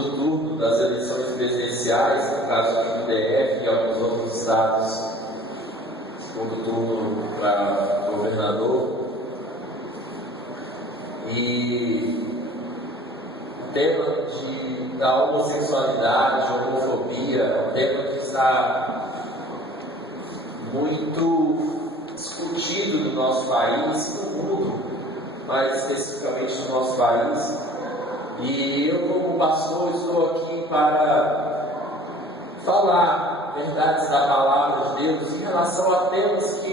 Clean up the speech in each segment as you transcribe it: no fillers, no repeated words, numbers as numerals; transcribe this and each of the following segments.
segundo turno das eleições presidenciais, no caso aqui do DF e alguns outros estados, segundo turno para governador. E o tema da homossexualidade, homofobia, é um tema que está muito discutido no nosso país, no mundo, mais especificamente no nosso país. E eu, como pastor, estou aqui para falar verdades da palavra de Deus em relação a temas que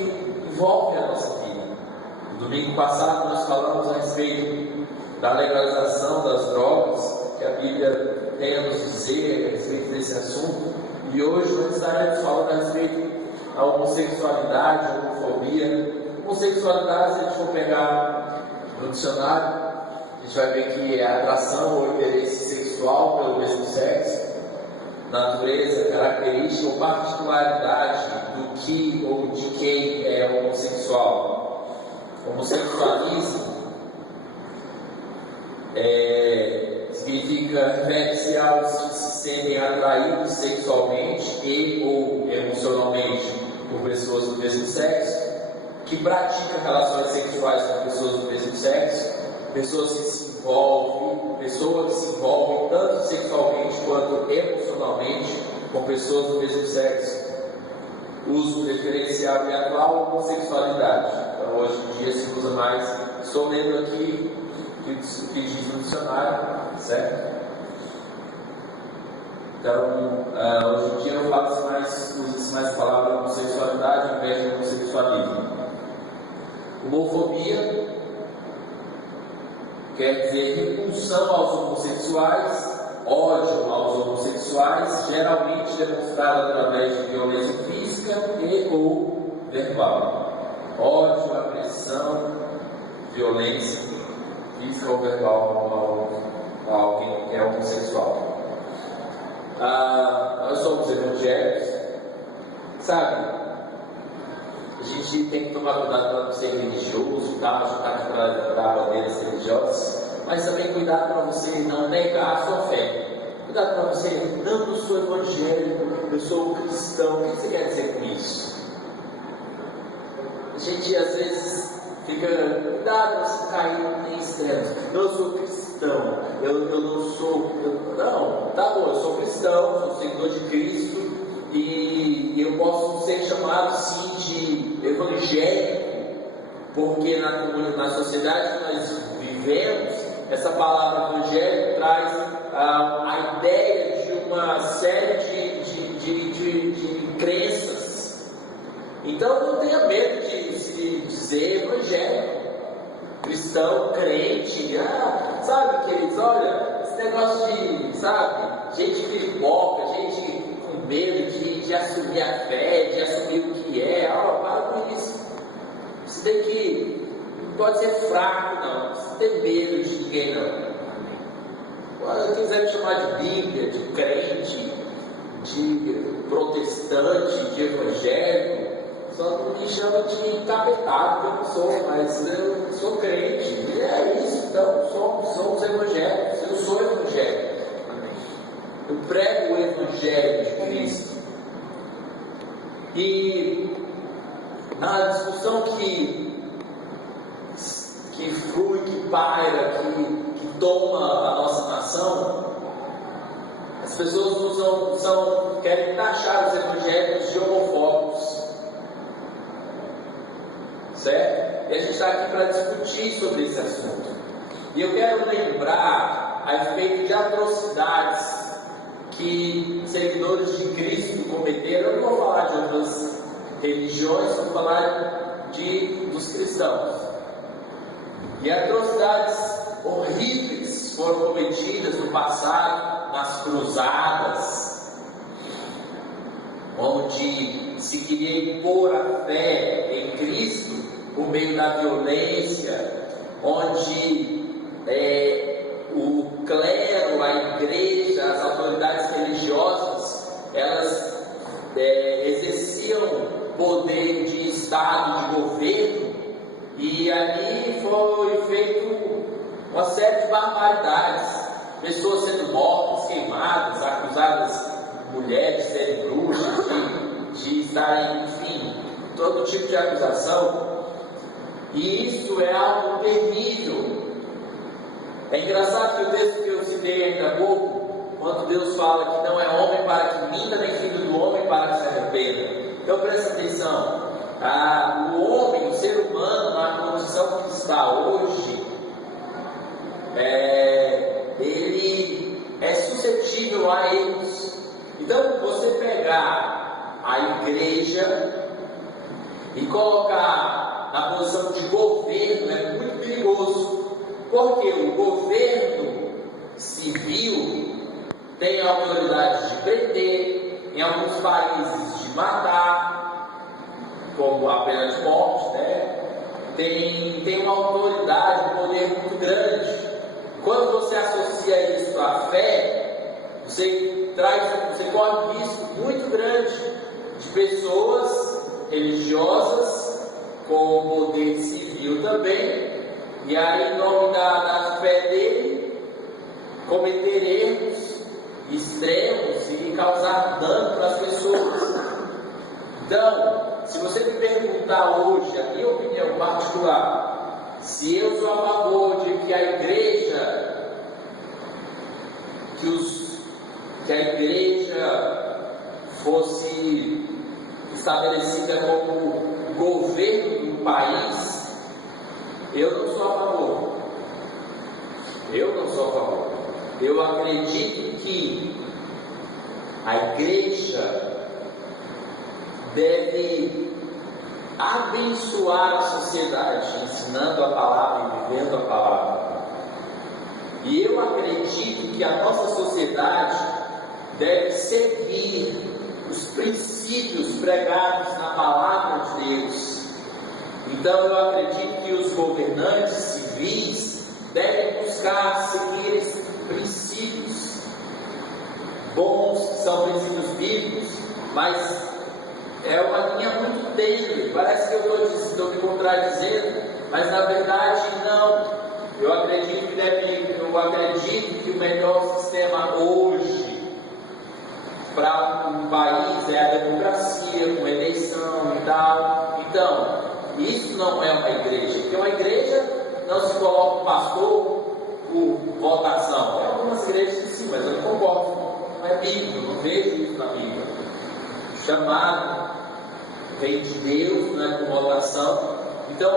envolvem a nossa vida. No domingo passado nós falamos a respeito da legalização das drogas, que a Bíblia tem a nos dizer a respeito desse assunto, e hoje nós estaremos falando a respeito da homossexualidade, homofobia. Homossexualidade, se a gente for pegar no dicionário, a gente vai ver que é a atração ou interesse sexual pelo mesmo sexo, natureza, característica ou particularidade do que ou de quem é homossexual. Homossexualismo significa, refere-se aos que se sentem atraídos sexualmente e ou emocionalmente por pessoas do mesmo sexo, que praticam relações sexuais com pessoas do mesmo sexo, pessoas que se envolvem tanto sexualmente quanto emocionalmente com pessoas do mesmo sexo. Uso referencial e atual, homossexualidade. Então, hoje em dia se usa mais. Estou lendo aqui o que diz no dicionário, certo? Então, hoje em dia eu uso mais a palavra homossexualidade ao invés de homossexualismo. Homofobia quer dizer repulsão aos homossexuais, ódio aos homossexuais, geralmente demonstrado através de violência física e ou verbal. Ódio, agressão, violência física ou verbal a alguém que é homossexual. Nós somos evangélicos, sabe? A gente tem que tomar cuidado para não ser religioso, tá? Ajudar para bandeiras religiosas, mas também cuidado para você não negar a sua fé. Cuidado para você, não, eu sou evangélico, eu sou cristão. O que você quer dizer com isso? A gente às vezes fica, cuidado para você cair em extremos. Eu sou cristão, eu não sou. Não, tá bom, eu sou cristão, sou seguidor de Cristo e eu posso ser chamado sim de evangélico, porque na sociedade que nós vivemos, essa palavra evangélico traz a ideia de uma série de crenças. Então não tenha medo de se dizer evangélico, cristão, crente, sabe, queridos, olha, esse negócio de, sabe, gente que boca, gente com medo de assumir a fé, de assumir o que é, para com isso. Você tem que, não pode ser fraco, não, você não tem medo de ninguém, não. Agora, se quiser me chamar de Bíblia, de crente, de protestante, de evangélico, só não me chama de encapetado, que eu não sou, mas eu sou crente, e é isso, então somos evangélicos, eu sou evangélico, eu prego o evangelho de Cristo. E a discussão que flui, que paira, que toma a nossa nação, as pessoas querem taxar os evangélicos de homofóbicos, certo? E a gente está aqui para discutir sobre esse assunto. E eu quero lembrar a respeito de atrocidades que seguidores de Cristo cometeram. Eu não vou falar de outras religiões, vou falar dos cristãos. E atrocidades horríveis foram cometidas no passado, nas cruzadas, onde se queria impor a fé em Cristo por meio da violência, onde o clero, a igreja, as autoridades religiosas, elas exerciam poder de Estado, de governo, e ali foi feito uma série de barbaridades, pessoas sendo mortas, mortes queimadas, acusadas mulheres de serem bruxas, de estarem, enfim, todo tipo de acusação. E isso é algo terrível. É engraçado que o texto que eu citei ainda há pouco, quando Deus fala que não é homem para que minta, nem filho do homem para que se arrependa. Então presta atenção, o homem, o ser humano, na condição que está hoje, ele é suscetível a erros. Então você pegar a igreja e colocar na posição de governo é muito perigoso, porque o governo civil tem a autoridade de prender, em alguns países de matar, como a pena de morte, né? Tem uma autoridade, um poder muito grande. Quando você associa isso à fé, você corre um risco muito grande de pessoas religiosas com poder civil também, e aí em nome da fé dele cometer erros extremos e causar dano para as pessoas. Então, se você me perguntar hoje, a minha opinião particular, se eu sou a favor de que a igreja, que a igreja fosse estabelecida como governo do país, eu não sou a favor. Eu não sou a favor. Eu acredito que a igreja deve abençoar a sociedade, ensinando a palavra e vivendo a palavra. E eu acredito que a nossa sociedade deve seguir os princípios pregados na palavra de Deus. Então eu acredito que os governantes civis devem buscar seguir esses princípios bons, que são princípios bíblicos, mas é uma linha muito tênue. Parece que eu estou me contradizendo, mas na verdade não. Eu acredito que o melhor sistema hoje para um país é a democracia, com eleição e tal. Então, isso não é uma igreja, porque uma igreja não se coloca um pastor por votação. Tem algumas igrejas que sim, mas eu não concordo. Não é bíblico, não vejo isso na Bíblia. Chamado vem de Deus, não é por votação. Então,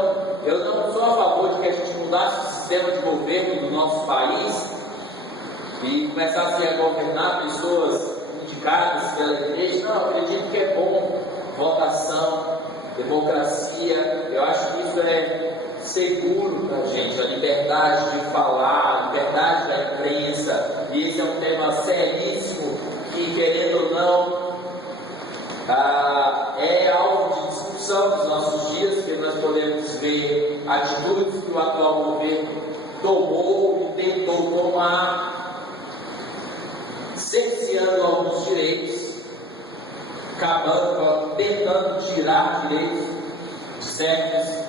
eu não sou a favor de que a gente mudasse o sistema de governo do nosso país e começasse a governar pessoas indicadas pela igreja. Não, eu acredito que é bom votação, democracia. Eu acho que isso é seguro para a gente, a liberdade de falar, a liberdade da imprensa. E esse é um tema seríssimo que, querendo ou não, é alvo de discussão dos nossos dias, porque nós podemos ver atitudes que o atual governo tomou e tentou tomar, cerceando alguns direitos, tentando tirar direitos de certos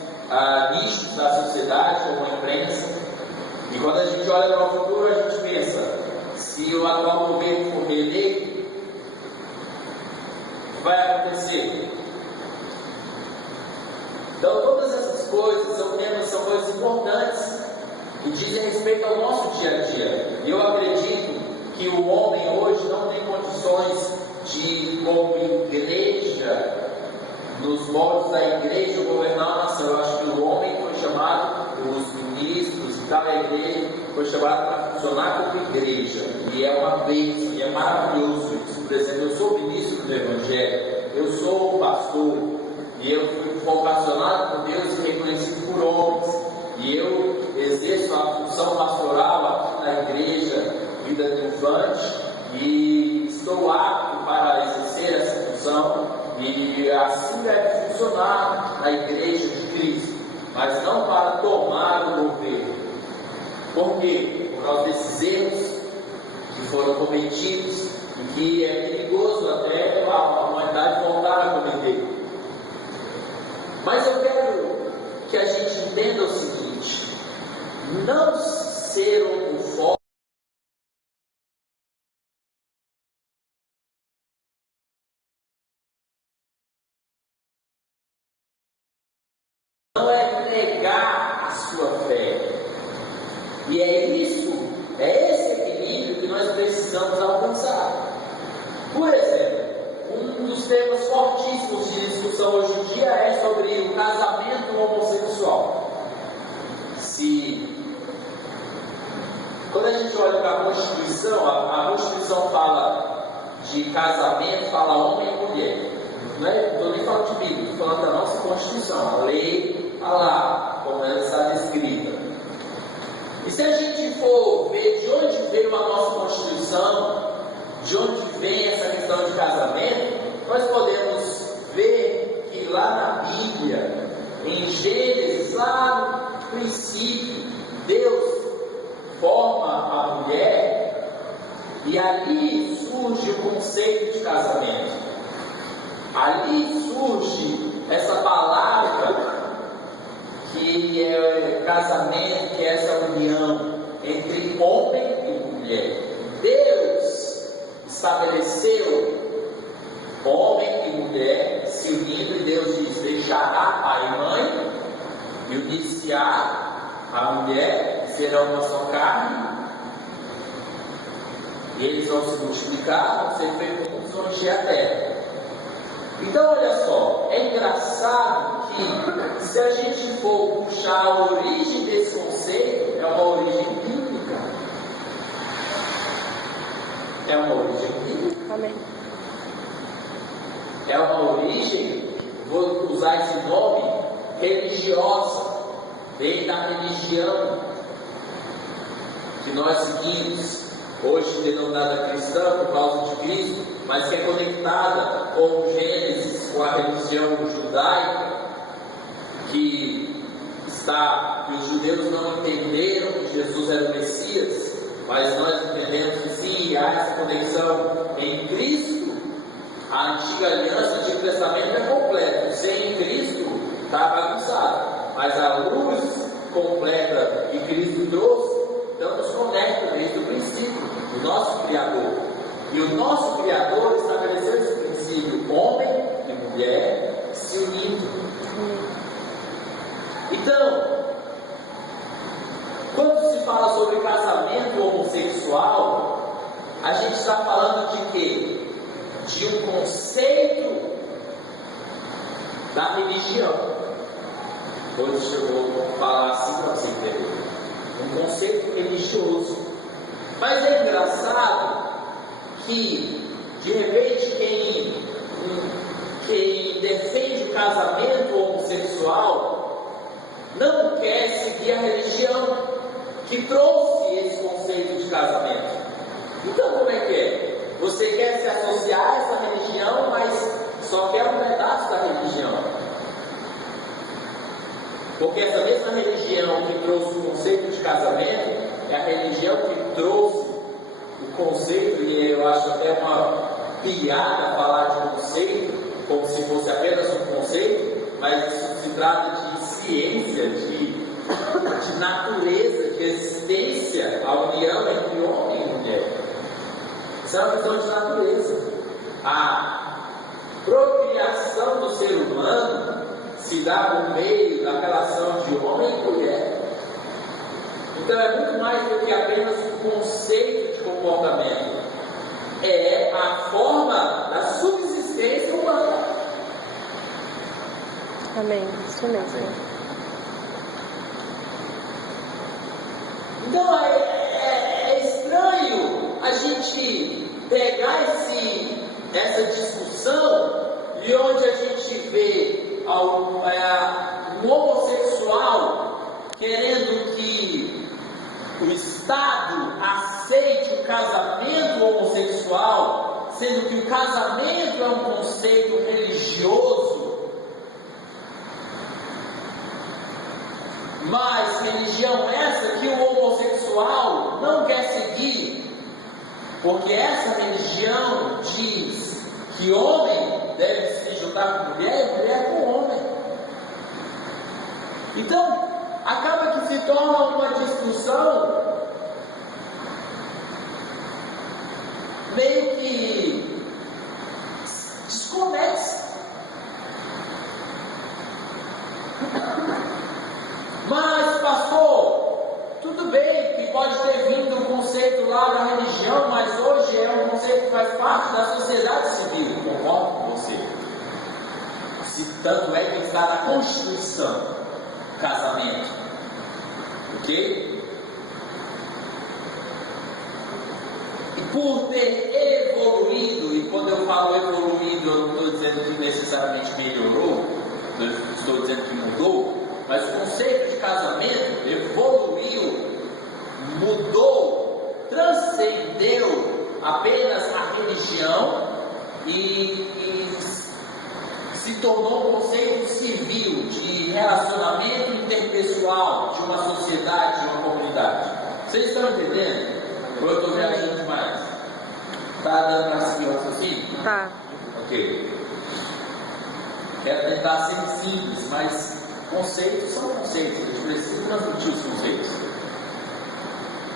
nichos da sociedade, como a imprensa. E quando a gente olha para o futuro, a gente pensa, se o atual governo for reeleito, vai acontecer. Então todas essas coisas são coisas importantes e dizem respeito ao nosso dia a dia. E eu acredito que o homem hoje não tem condições de, como igreja, nos moldes da igreja, governar a nação. Eu acho que o homem foi chamado, os ministros e tal, a igreja foi chamado para funcionar como igreja. E é uma bênção, e é maravilhoso isso. Por exemplo, eu sou ministro do Evangelho, eu sou pastor, e eu fui vocacionado por Deus e reconhecido por homens, e eu exerço a função pastoral aqui na igreja Vida Triunfante, e estou apto para exercer essa função, e assim deve funcionar a igreja de Cristo, mas não para tomar o governo. Por quê? Por causa desses erros que foram cometidos e que é perigoso até a humanidade voltar a cometer. Mas eu quero que a gente entenda o seguinte: não ser um não é negar a sua fé. E é isso, é esse equilíbrio que nós precisamos alcançar. Por exemplo, um dos temas fortíssimos de discussão hoje em dia é sobre o casamento homossexual. Quando a gente olha para a Constituição, a Constituição fala de casamento, fala homem e mulher. Não estou nem falando de Bíblia, estou falando da nossa Constituição. A lei está lá, como ela está descrita. E se a gente for ver de onde veio a nossa Constituição, de onde vem essa questão de casamento, nós podemos ver que lá na Bíblia, em Gênesis, lá no princípio, Deus forma a mulher e ali surge o conceito de casamento. Ali surge essa palavra que é casamento, que é essa união entre homem e mulher. Deus estabeleceu homem e mulher se unindo, e Deus diz: deixará pai e mãe e unir-se-á a mulher, serão uma só carne, e eles vão se multiplicar, vão ser fecundos, vão encher a terra. Então, olha só, é engraçado que, se a gente for puxar a origem desse conceito, é uma origem bíblica. É uma origem bíblica. Amém. É uma origem, vou usar esse nome, religiosa, vem da religião que nós seguimos, hoje denominada cristã por causa de Cristo, mas que é conectada com o Gênesis, com a religião judaica, que os judeus não entenderam que Jesus era o Messias, mas nós entendemos que sim, há essa conexão em Cristo. A antiga aliança, o Antigo Testamento é completo, sem Cristo está bagunçado, mas a luz completa que Cristo trouxe, então nos conecta desde o princípio, o nosso Criador. E o nosso Criador estabeleceu esse princípio, homem e mulher se unindo. Então, quando se fala sobre casamento homossexual, a gente está falando de quê? De um conceito da religião. Hoje eu vou falar assim para você entender. Um conceito religioso. Mas é engraçado que, de repente, quem defende o casamento homossexual não quer seguir a religião que trouxe esse conceito de casamento. Então, como é que é? Você quer se associar a essa religião, mas só quer um pedaço da religião. Porque essa mesma religião que trouxe o conceito de casamento é a religião que trouxe o conceito, e eu acho até uma piada falar de conceito, como se fosse apenas um conceito, mas isso se trata de ciência, de natureza, de existência, a união entre homem e mulher. Isso é uma visão de natureza. A procriação do ser humano se dá por meio da relação de homem e mulher. Então é muito mais do que apenas um conceito de comportamento. É a forma da subsistência humana. Amém. Isso mesmo. Então é estranho a gente pegar essa discussão e onde a gente vê um homossexual querendo que o Estado aceite o casamento homossexual, sendo que o casamento é um conceito religioso. Mas religião essa que o homossexual não quer seguir, porque essa religião diz que homem deve se juntar com mulher e mulher com homem. Então, acaba que se torna uma discussão meio que desconexa. Mas, pastor, tudo bem que pode ter vindo um conceito lá da religião, mas hoje é um conceito que faz parte da sociedade civil. Concordo com você. Tanto é que está na Constituição, casamento. Ok? E por ter evoluído, e quando eu falo evoluído, eu não estou dizendo que necessariamente melhorou, eu estou dizendo que mudou, mas o conceito de casamento evoluiu, mudou, transcendeu apenas a religião e se tornou um conceito civil de relacionamento interpessoal de uma sociedade, de uma comunidade. Vocês estão entendendo? Ou eu estou viajando demais? Está dando para seguir o raciocínio? Tá. Ok. Quero tentar ser simples, mas conceitos são conceitos, a gente precisa transmitir os conceitos.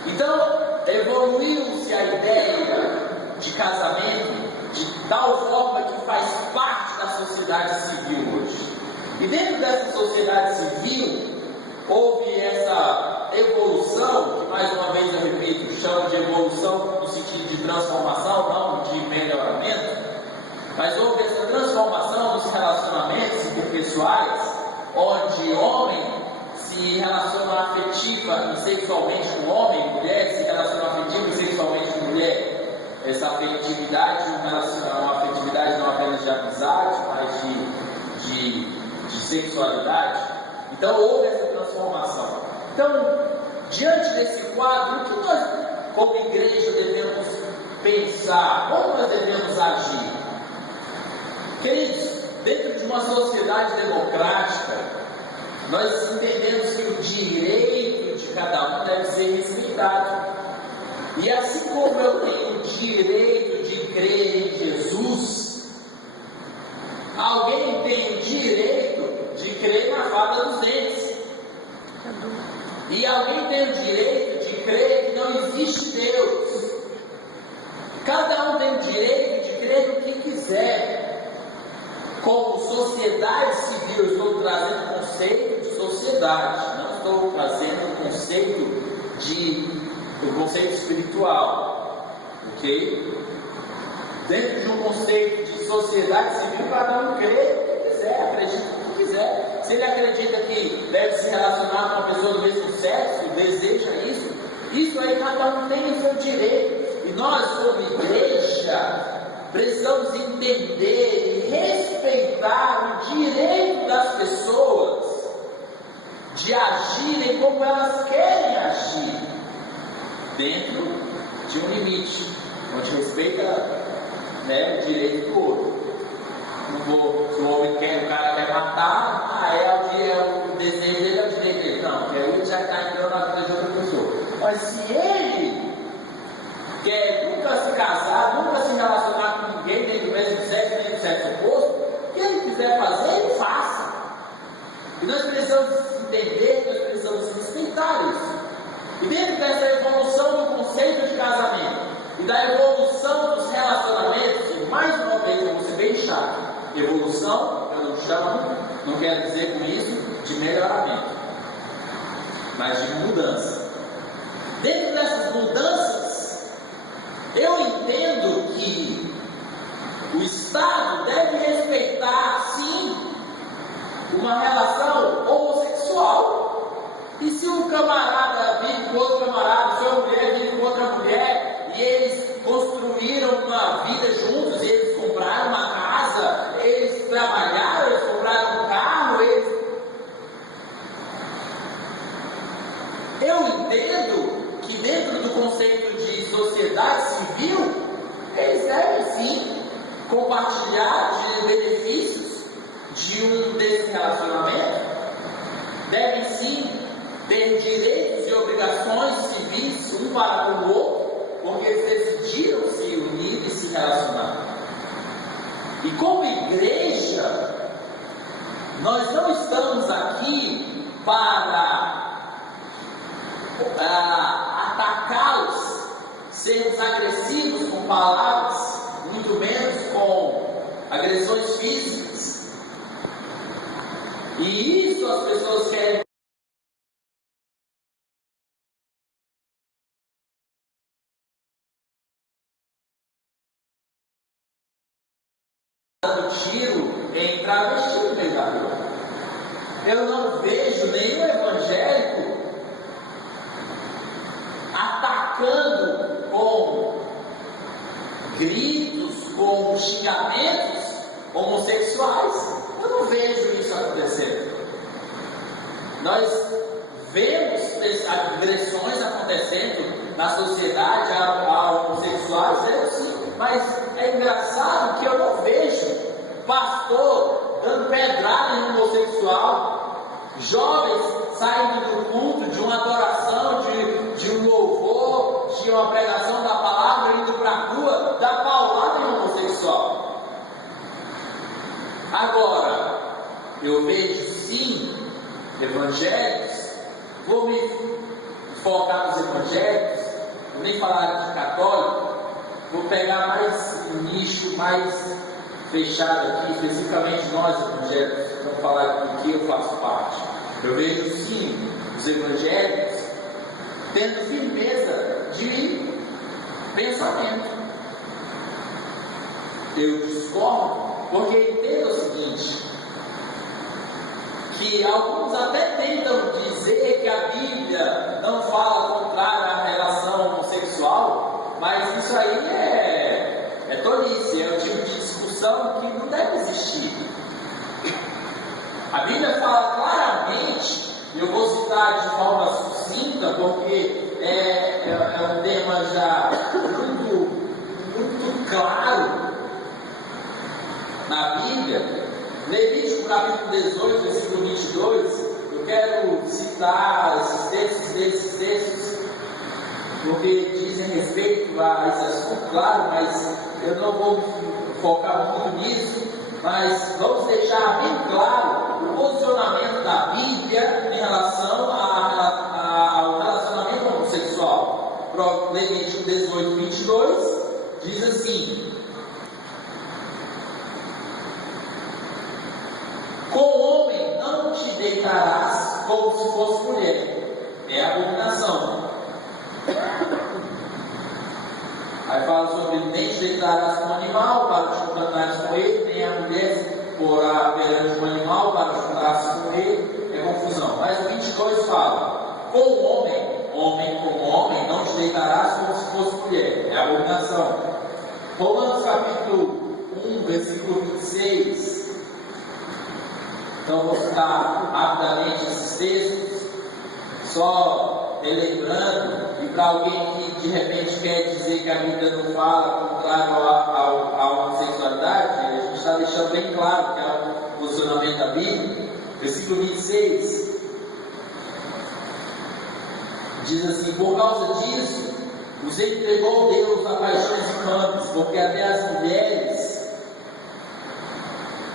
Então, evoluiu-se a ideia de casamento de tal forma que faz parte da sociedade civil hoje. E dentro dessa sociedade civil, houve essa evolução, que mais uma vez eu repito, chamo de evolução no sentido de transformação, não de melhoramento, mas houve essa transformação dos relacionamentos interpessoais, onde homem se relaciona afetiva e sexualmente com homem, mulher se relaciona afetiva e sexualmente com mulher. Essa afetividade, uma afetividade não apenas de amizade, mas de sexualidade. Então houve essa transformação. Então, diante desse quadro, o que nós, como igreja, devemos pensar? Como nós devemos agir? Queridos, dentro de uma sociedade democrática, nós entendemos que o direito de cada um deve ser respeitado. E assim como eu tenho o direito de crer em Jesus, alguém tem o direito de crer na fada dos dentes. E alguém tem o direito de crer que não existe Deus. Cada um tem o direito de crer no que quiser. Como sociedade civil, eu estou trazendo conceito de sociedade, não estou trazendo o conceito espiritual, ok? Dentro de um conceito de sociedade civil, cada um crê no que quiser, acredita no que quiser. Se ele acredita que deve se relacionar com uma pessoa do mesmo sexo, deseja isso aí cada um tem o seu direito. E nós, como igreja, precisamos entender e respeitar o direito das pessoas de agirem como elas querem agir, dentro de um limite, onde respeita o direito do outro. Se o homem quer, o cara quer matar, é o desejo dele, é o direito dele. Não, porque aí ele já está entrando na vida de outra pessoa. Mas se ele quer nunca se casar, nunca se relacionar com ninguém, nem do mesmo sexo, nem do sexo oposto, o que ele quiser fazer, ele faça. E nós precisamos entender, nós precisamos respeitar isso. E dentro dessa evolução do conceito de casamento e da evolução dos relacionamentos, e mais uma vez eu vou ser bem chato, evolução eu não chamo, não quero dizer com isso de melhoramento, mas de mudança. Dentro dessas mudanças, eu entendo que o Estado deve respeitar, sim, uma relação homossexual. E se um camarada vive com outro camarada, se uma mulher vive com outra mulher, e eles construíram uma vida juntos, eles compraram uma casa, eles trabalharam, eles compraram um carro, eu entendo que dentro do conceito de sociedade civil, eles devem sim compartilhar de benefícios desse relacionamento, devem sim ter direitos e obrigações civis um para com o outro, porque eles decidiram se unir e se relacionar. E como igreja, nós não estamos aqui para atacá-los, sermos agressivos com palavras, muito menos com agressões físicas. E isso as pessoas querem eu não vejo nenhum evangélico atacando com gritos, com xingamentos homossexuais. Eu não vejo isso acontecendo. Nós vemos agressões acontecendo na sociedade a homossexuais, sim, mas é engraçado que eu não vejo pastor dando pedrada em homossexual, jovens saindo do culto, de uma adoração, de um louvor, de uma pregação da palavra, indo para a rua, dar paulada em homossexual. Agora, eu vejo sim evangélicos, vou me focar nos evangélicos, vou nem falar de católico, vou pegar mais um nicho mais fechado aqui, especificamente nós evangélicos, vamos falar do que eu faço parte. Eu vejo sim os evangélicos tendo firmeza de pensamento. Eu discordo, porque entendo o seguinte, que alguns até tentam dizer que a Bíblia não fala contrário à relação homossexual, mas isso aí é tolice, é um tipo de discussão que não deve existir. A Bíblia fala claramente, eu vou citar de forma sucinta, porque é um tema já muito claro na Bíblia. Levítico capítulo 18, versículo 22, eu quero citar esses textos, porque dizem respeito a esse assunto, claro, mas eu não vou focar muito nisso, mas vamos deixar bem claro o posicionamento da Bíblia em relação ao relacionamento homossexual. Levítico 18, 22, diz assim: com o homem não te deitarás como se fosse mulher, é abominação. Aí fala sobre nem te deitarás com o animal para te juntares com ele, nem a mulher porá perante o animal para juntar-se com ele, é confusão. Mas o 22 fala: com o homem como homem, não te deitarás como se fosse mulher, é abominação. Romanos capítulo 1, versículo 26. Então vou citar rapidamente esses textos, só relembrando, e para alguém que de repente quer dizer que a Bíblia não fala contrário à homossexualidade, a gente está deixando bem claro que é o posicionamento da Bíblia. Versículo 26 diz assim: por causa disso, os entregou Deus a paixões infames, porque até as mulheres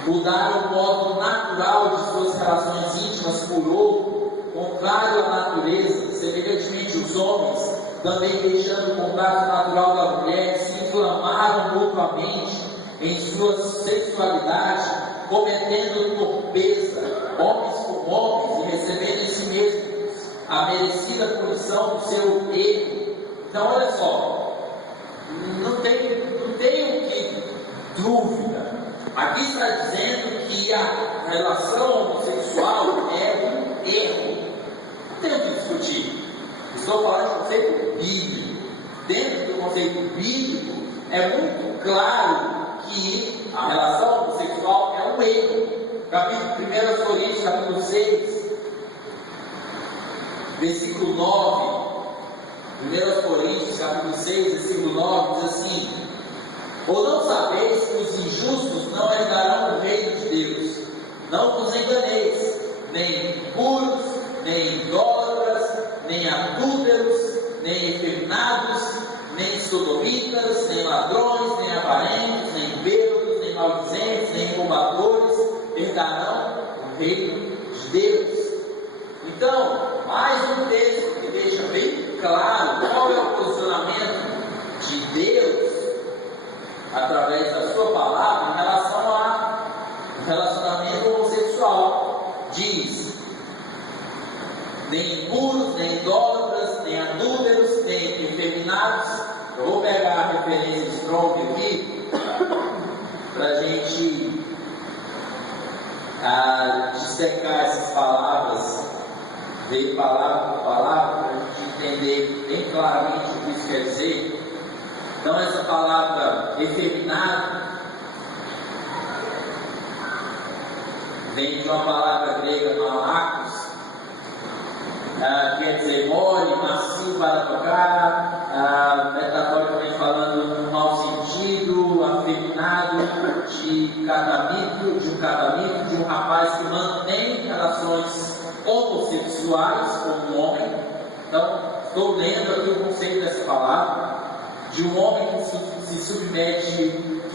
mudaram o modo natural de suas relações íntimas por outro, contrário à natureza. Semelhantemente, os homens, também deixando o contato natural da mulher, se inflamaram mutuamente em sua sexualidade, cometendo torpeza, homens com homens, e recebendo em si mesmos a merecida punição do seu erro. Então, olha só, não tem o que dúvida. Aqui está dizendo que a relação homossexual é um erro. Não tem o que discutir. Estou falando de conceito bíblico. Dentro do conceito bíblico, é muito claro que a relação homossexual é um erro. Capítulo 1 Coríntios, capítulo 6, versículo 9. 1 Coríntios, capítulo 6, versículo 9, diz assim: ou não sabeis que os injustos não herdarão o reino de Deus? Não vos enganeis, nem impuros, nem idólatras, nem adúlteros, nem efeminados, nem sodomitas, nem ladrões, nem avarentos, nem bêbados, nem maldizentes, nem roubadores herdarão o reino de Deus. Então, mais um texto que deixa bem claro qual é o posicionamento de Deus através da sua palavra em relação ao relacionamento homossexual. Diz: nem impuros, nem idólatras, nem adúlteros, nem efeminados. Eu vou pegar a referência Strong aqui para a gente dissecar essas palavras, ver palavra por palavra, para a gente entender bem claramente o que isso quer dizer. Então, essa palavra efeminado vem de uma palavra grega, malacos, quer dizer mole, macio para tocar, metaforicamente falando, no mau sentido, afeminado, de casamento, de um rapaz que mantém relações homossexuais com um homem. Então, estou lendo aqui o conceito dessa palavra, de um homem que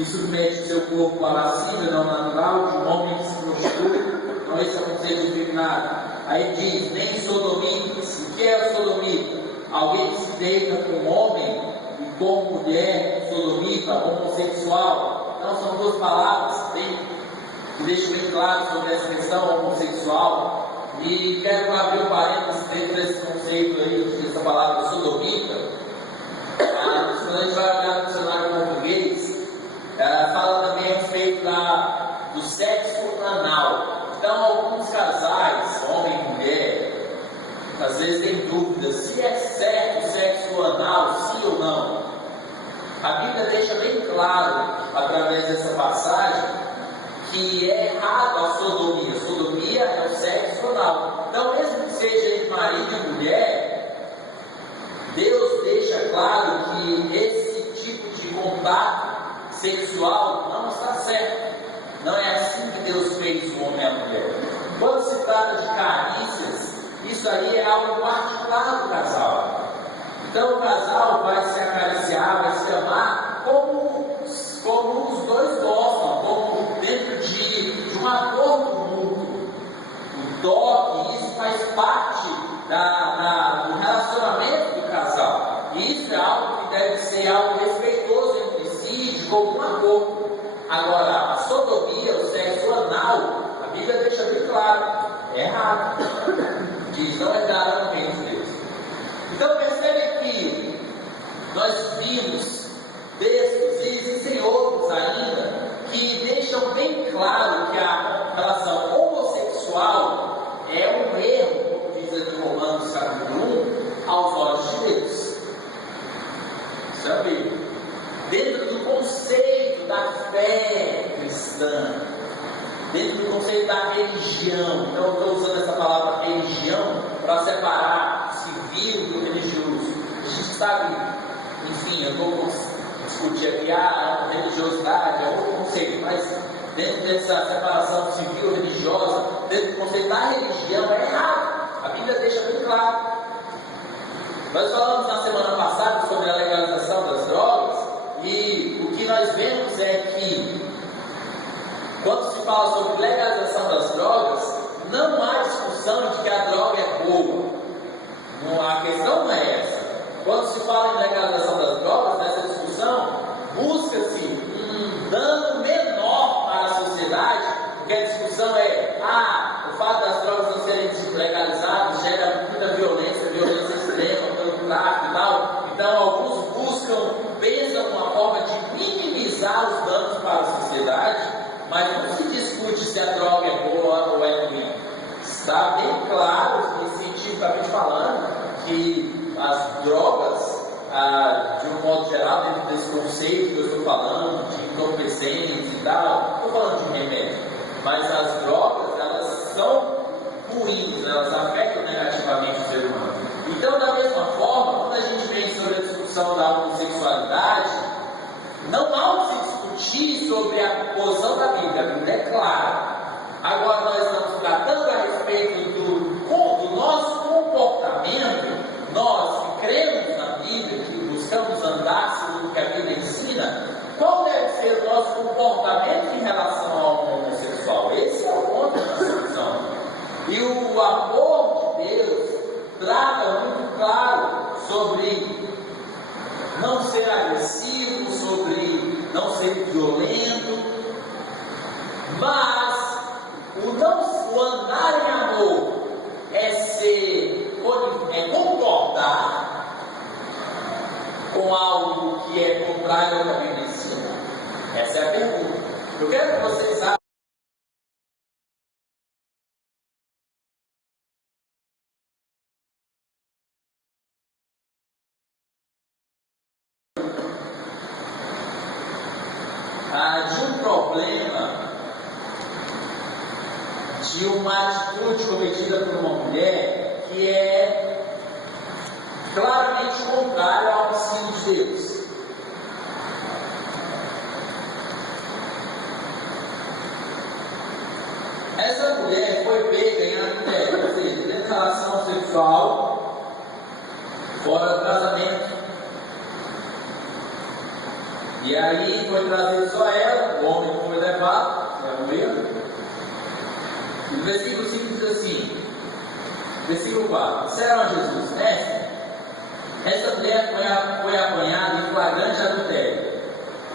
submete seu corpo à lascívia não natural, de um homem que se prostitui. Então, esse é o conceito de efeminado. Aí diz, nem sodomitas. O que é o sodomita? Alguém que se deita com homem e com mulher, sodomita, homossexual. Então são duas palavras que deixam bem claro sobre essa questão homossexual. E quero abrir um parênteses dentro desse conceito aí, dessa palavra sodomita. Quando a gente vai olhar no dicionário português, fala também a respeito do sexo anal. Então, alguns casais, homem e mulher, às vezes têm dúvidas se é certo o sexo anal, sim ou não. A Bíblia deixa bem claro, através dessa passagem, que é errado a sodomia. Sodomia é o sexo anal. Então, mesmo que seja entre marido e mulher, Deus deixa claro que esse tipo de contato sexual não está certo. Não é assim que Deus fez o homem e a mulher. Quando se trata de carícias, isso aí é algo particular do casal. Então o casal vai se acariciar, vai se amar como os dois gostam, como dentro de um acordo mútuo. O toque, isso faz parte do relacionamento do casal. E isso é algo que deve ser algo respeitoso entre si, de comum acordo. Agora, a sodomia, o sexo anal, a Bíblia deixa bem claro, é errado. Diz, não é dado ao reino de Deus. Então percebe que nós vimos textos, e existem outros ainda, que deixam bem claro que a relação homossexual é um erro, como diz aqui em Romanos capítulo 1, aos olhos de Deus. Sabe? Dentro do conceito da fé cristã, dentro do conceito da religião. Então, eu estou usando essa palavra religião para separar civil do religioso. A gente sabe, enfim, eu vou discutir aqui a religiosidade, é outro conceito, mas dentro dessa separação civil-religiosa, dentro do conceito da religião, é errado. A Bíblia deixa bem claro. Nós falamos na semana passada sobre a legalização das drogas. E o que nós vemos é que, quando se fala sobre legalização das drogas, não há discussão de que a droga é boa. A questão não é essa. Quando se fala em legalização das drogas, nessa discussão, busca-se um dano menor para a sociedade, porque a discussão é, o fato das drogas não serem legalizadas gera muita violência extrema, pelo tráfico e tal. Então, alguns pensam uma forma de minimizar os danos para a sociedade, mas não se discute se a droga é boa ou é ruim. Está bem claro, cientificamente falando, que as drogas, de um modo geral, dentro desse conceito que eu estou falando, de entorpecentes e tal, estou falando de remédio, mas as drogas, elas são ruins, elas afetam negativamente o ser humano. Então, da mesma forma, quando a gente vem sobre a discussão da homossexualidade, não há o que se discutir sobre a posição da Bíblia. A Bíblia é clara. Agora, nós estamos tratando a respeito do nosso comportamento. Nós que cremos na Bíblia, que buscamos andar segundo o que a Bíblia ensina, qual deve ser o nosso comportamento em relação ao homossexual? Esse é o ponto da discussão. E o amor de Deus trata muito claro sobre não ser agressivo, sobre não ser violento, mas o andar em amor é concordar com algo que é contrário ao que a Bíblia ensina. Essa é a pergunta. Eu quero que vocês de uma atitude cometida por uma mulher que é claramente contrária ao ensino de Deus. Essa mulher foi pega em adultério, ou seja, tendo relação sexual fora do casamento. E aí foi trazido só ela, o homem foi levado, é o mesmo. E no versículo 5 diz assim, versículo 4, disseram a Jesus, mestre, essa mulher foi apanhada em flagrante adultério.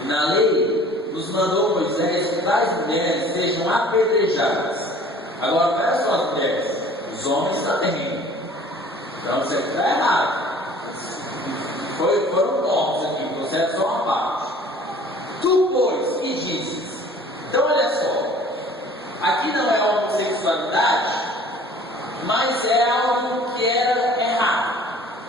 E na lei nos mandou Moisés que tais mulheres sejam apedrejadas. Agora, olha só as mulheres, os homens também. Então, isso aqui está errado. Foram mortos aqui, o processo só uma parte. Tu, pois, que dizes? Então, olha só, aqui não é homossexualidade, mas é algo que era errado.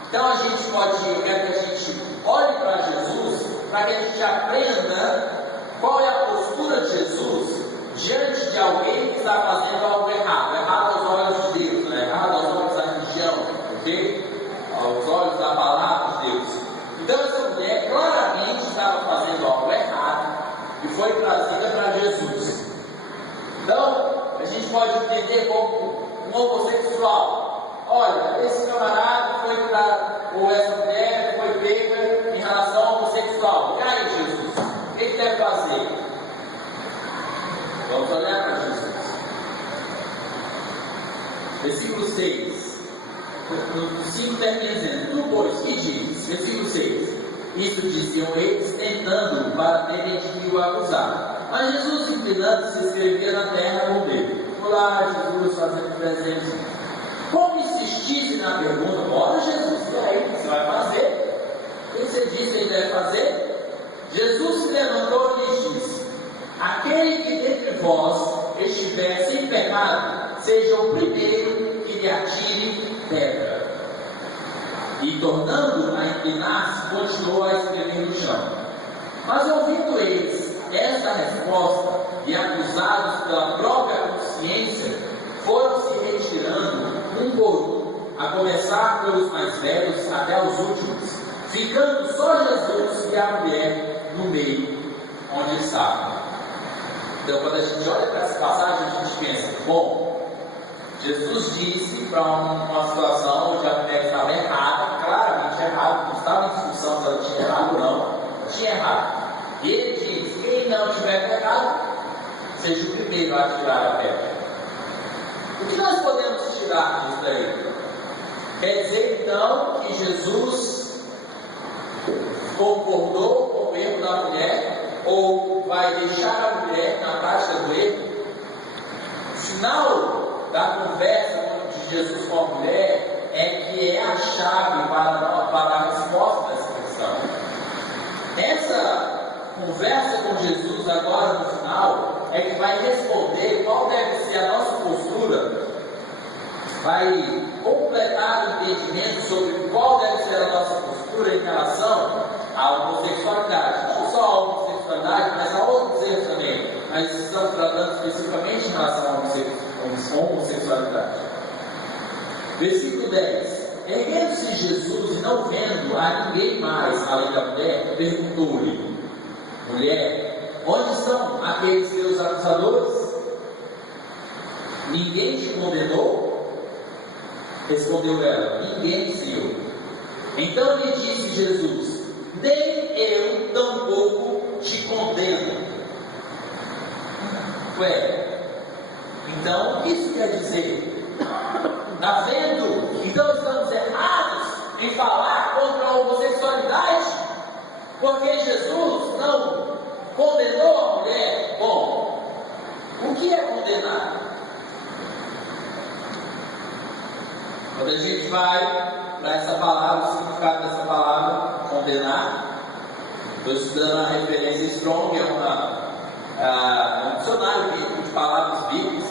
Então, eu quero que a gente olhe para Jesus, para que a gente aprenda qual é a postura de Jesus diante de alguém que está fazendo algo errado. Errado aos olhos de Deus, né? Errado aos olhos da religião, ok? Aos olhos da palavra de Deus. Então, essa mulher claramente estava fazendo algo errado e foi trazida para Jesus. Então, a gente pode entender como um homossexual. Olha, esse camarada foi para, ou essa mulher foi pega em relação ao homossexual. E aí, Jesus, o que deve fazer? Vamos olhar para Jesus. Versículo 6. O 5 termina dizendo, tu, pois, que dizes? Versículo 6. Isso diziam eles, tentando para terem que o acusar. Mas Jesus, inclinando-se, escrevia na terra com ele. Olá, Jesus, fazendo presente. Como insistisse na pergunta, bora Jesus, e aí, o que você vai fazer? O que você disse que ele deve fazer? Jesus se levantou e lhes disse, aquele que dentre vós estiver sem pecado, seja o primeiro que lhe atire pedra. E tornando a inclinar-se, continuou a escrever no chão. Mas ouvindo eles essa resposta, e acusados pela própria consciência, foram se retirando um por um, a começar pelos mais velhos até os últimos, ficando só Jesus e a mulher no meio onde estavam. Então, quando a gente olha para essa passagem, a gente pensa, bom, Jesus disse para uma situação onde a mulher estava errada, claramente errada, não estava em discussão se ela tinha errado ou não, tinha errado. E ele diz, quem não tiver pecado, seja o primeiro a tirar a pedra. O que nós podemos tirar disso daí? Quer dizer então que Jesus concordou com o erro da mulher ou vai deixar a mulher na prática do erro? O final da conversa de Jesus com a mulher é que é a chave para a resposta dessa questão. Essa conversa com Jesus agora no final é que vai responder qual deve ser a nossa postura, vai completar o entendimento sobre qual deve ser a nossa postura em relação à homossexualidade. Não só a homossexualidade, mas a outros erros também. Mas estamos tratando especificamente em relação à homossexualidade. Versículo 10. Erguendo-se Jesus e não vendo a ninguém mais além da mulher, perguntou-lhe, mulher, onde estão aqueles teus acusadores? Ninguém te condenou? Respondeu ela, ninguém, Senhor. Então lhe disse Jesus, nem eu tampouco te condeno. Então, isso quer dizer, está vendo? Então estamos errados em falar contra a homossexualidade, porque Jesus não condenou a mulher. Bom, o que é condenar? Quando a gente vai para essa palavra, o significado dessa palavra, condenar, estou estudando a referência Strong, é um dicionário bíblico de palavras bíblicas,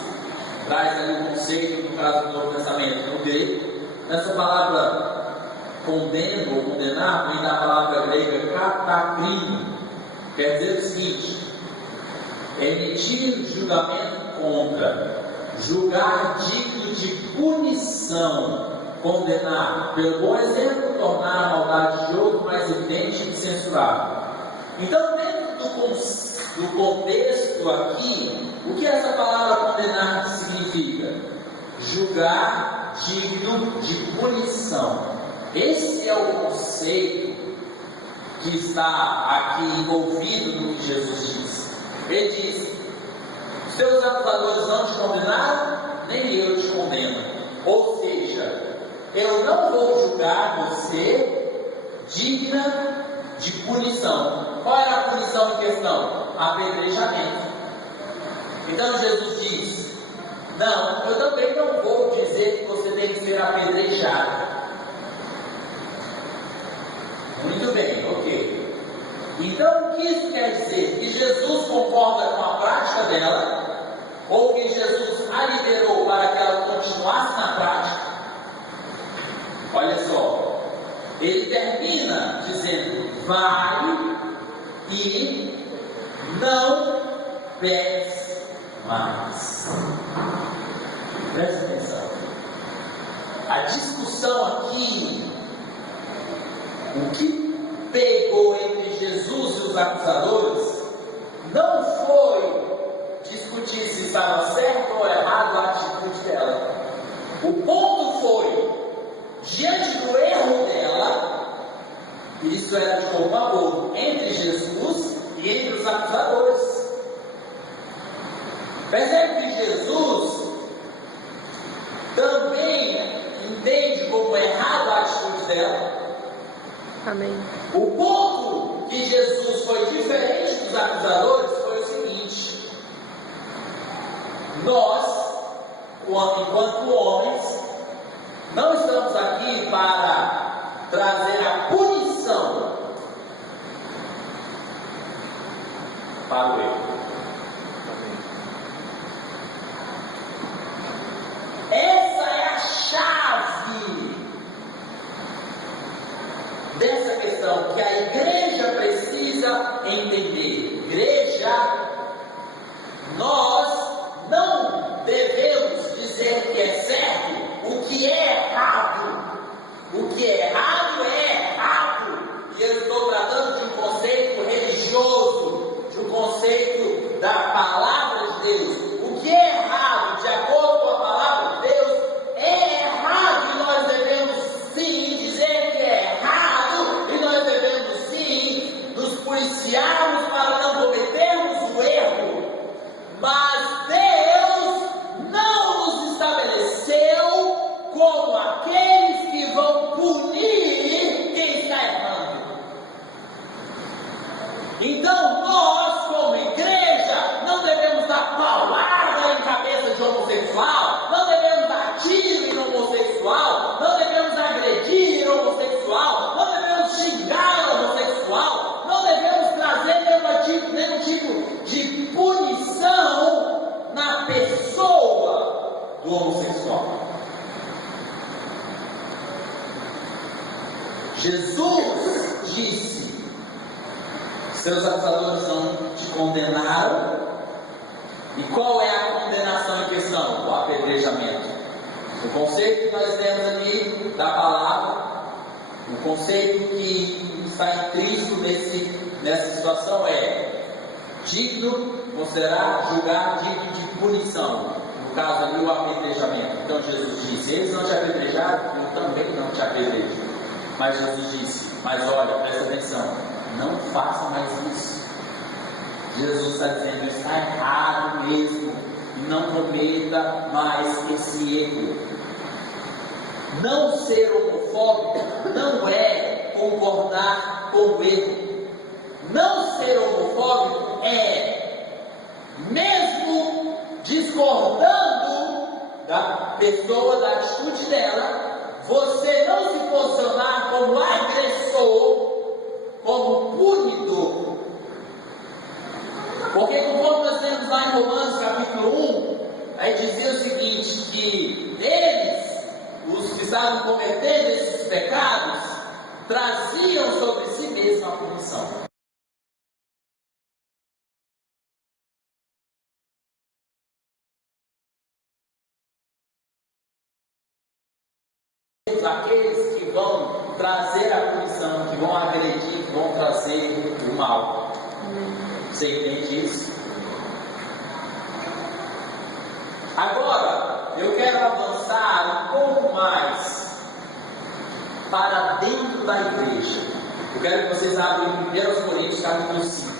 traz ali o conceito que traz o novo pensamento no grego. Essa palavra condeno ou condenar vem da palavra grega katakrino, quer dizer o seguinte, emitir julgamento contra, julgar digno de punição, condenar, pelo bom exemplo, tornar a maldade de outro mais evidente e censurável. Então, dentro do contexto aqui, o que essa palavra condenar significa? Julgar digno de punição. Esse é o conceito que está aqui envolvido no que Jesus diz. Ele diz: os teus acusadores não te condenaram, nem eu te condeno. Ou seja, eu não vou julgar você digna de punição. Qual era a punição em questão? Apedrejamento. Então Jesus diz: não, eu também não vou dizer que você tem que ser apedrejado. Muito bem, ok. Então o que isso quer dizer? Que Jesus concorda com a prática dela, ou que Jesus a liberou para que ela continuasse na prática? Olha só, ele termina dizendo: vai e não peques mais. Presta atenção. A discussão aqui, o que pegou entre Jesus e os acusadores, não foi discutir se estava certo ou errado a atitude dela. O ponto foi, diante do erro dela, isso era de comum acordo entre Jesus e entre os acusadores. Percebe que Jesus também entende como errado a atitude dela? Amém. O ponto que Jesus foi diferente dos acusadores foi o seguinte: nós, enquanto homens, não estamos aqui para trazer a punição para o erro. Essa é a chave dessa questão que a igreja precisa entender. Igreja, nós não devemos dizer que é certo o que é errado. O que é errado é errado. E eu estou tratando de um conceito religioso, de um conceito da palavra de Deus. O que é errado, de acordo com a palavra de Deus, é errado. E nós devemos sim dizer que é errado. E nós devemos sim nos policiarmos para não cometermos o erro. Mas Deus não nos estabeleceu como aqueles que vão punir quem está errando. Então nós, como igreja, não devemos dar palavra em cabeça de homossexual, não devemos dar tiro em homossexual, não devemos agredir homossexual, não devemos xingar homossexual, não devemos trazer nenhum tipo de punição na pessoa do homossexual. Jesus disse: seus acusadores não te condenaram. E qual é a condenação em questão? O apedrejamento. O conceito que nós temos ali da palavra, o conceito que está intrínseco nessa situação é digno, considerar, julgar digno de punição. No caso ali, o apedrejamento. Então Jesus disse: eles não te apedrejaram, eu também não te apedrejo. Mas Jesus disse: mas olha, presta atenção, não faça mais isso. Jesus está dizendo: está errado mesmo, não cometa mais esse erro. Não ser homofóbico não é concordar com o erro. Não ser homofóbico é, mesmo discordando da pessoa, da atitude dela, você não se posicionar como agressor, como punidor. Porque conforme nós temos lá em Romanos capítulo 1, aí dizia o seguinte, que eles, os que estavam cometendo esses pecados, traziam sobre si mesmos a punição. menos aqueles que vão trazer a punição, que vão agredir, que vão trazer o mal. Você entende isso? Agora, eu quero avançar um pouco mais para dentro da igreja. Eu quero que vocês abram em 1 Coríntios capítulo 5.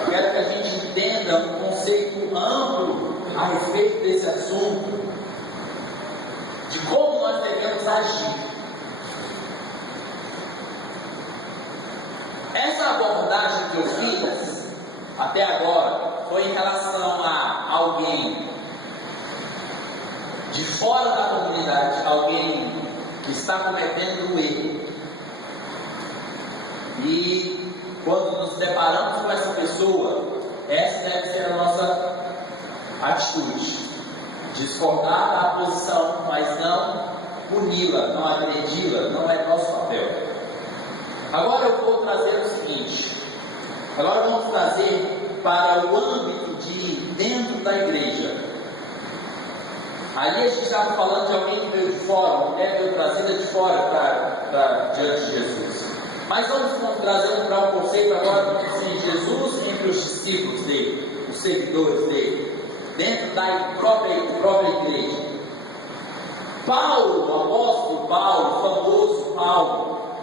Eu quero que a gente entenda um conceito amplo a respeito desse assunto, de como nós devemos agir. Essa abordagem que eu fiz até agora foi em relação a alguém de fora da comunidade, alguém que está cometendo um erro. E quando nos deparamos com essa pessoa, essa deve ser a nossa atitude: discordar da posição, mas não puni-la, não agredi-la, não é nosso papel. Agora eu vou trazer o seguinte: agora vamos trazer para o âmbito de dentro da igreja. Ali a gente estava falando de alguém que veio de fora, uma mulher que veio trazida de fora para diante de Jesus. Mas vamos trazer para um conceito agora de Jesus entre os discípulos dele, os seguidores dele, dentro da própria igreja. Paulo, o apóstolo Paulo, o famoso Paulo,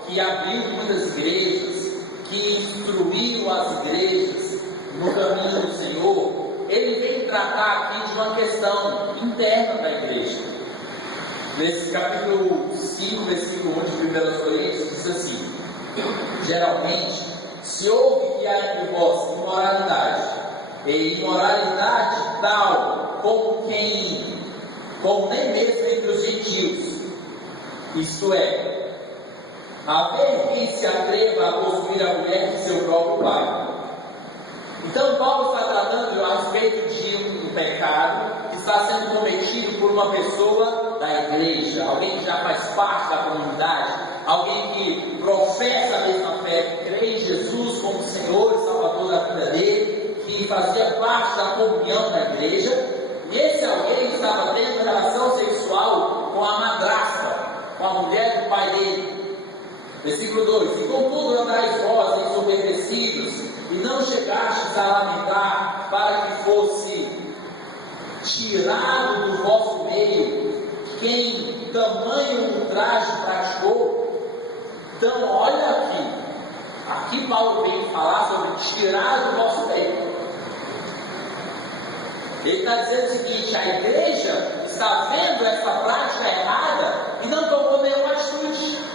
que abriu muitas igrejas, que instruiu as igrejas no caminho do Senhor, ele vem tratar aqui de uma questão interna da igreja. Nesse capítulo 5, versículo 1 de 1 Coríntios, diz assim: geralmente, se ouve que há entre vós imoralidade, e imoralidade tal como nem mesmo entre os gentios, isto é, haver quem se atreva a possuir a mulher de seu próprio pai. Então Paulo está tratando a respeito de um pecado que está sendo cometido por uma pessoa da igreja, alguém que já faz parte da comunidade, alguém que professa a mesma fé, crê em Jesus como Senhor e Salvador da vida dele, que fazia parte da comunhão da igreja, e esse alguém estava tendo relação sexual com a madrasta, com a mulher do pai dele. Versículo 2: e contudo andais vós desobedecidos, e não chegastes a lamentar para que fosse tirado do vosso meio quem tamanho ultraje praticou. Então olha aqui Paulo vem falar sobre tirar do nosso meio. Ele está dizendo o seguinte: a igreja está vendo essa prática errada e não tomou nenhuma atitude.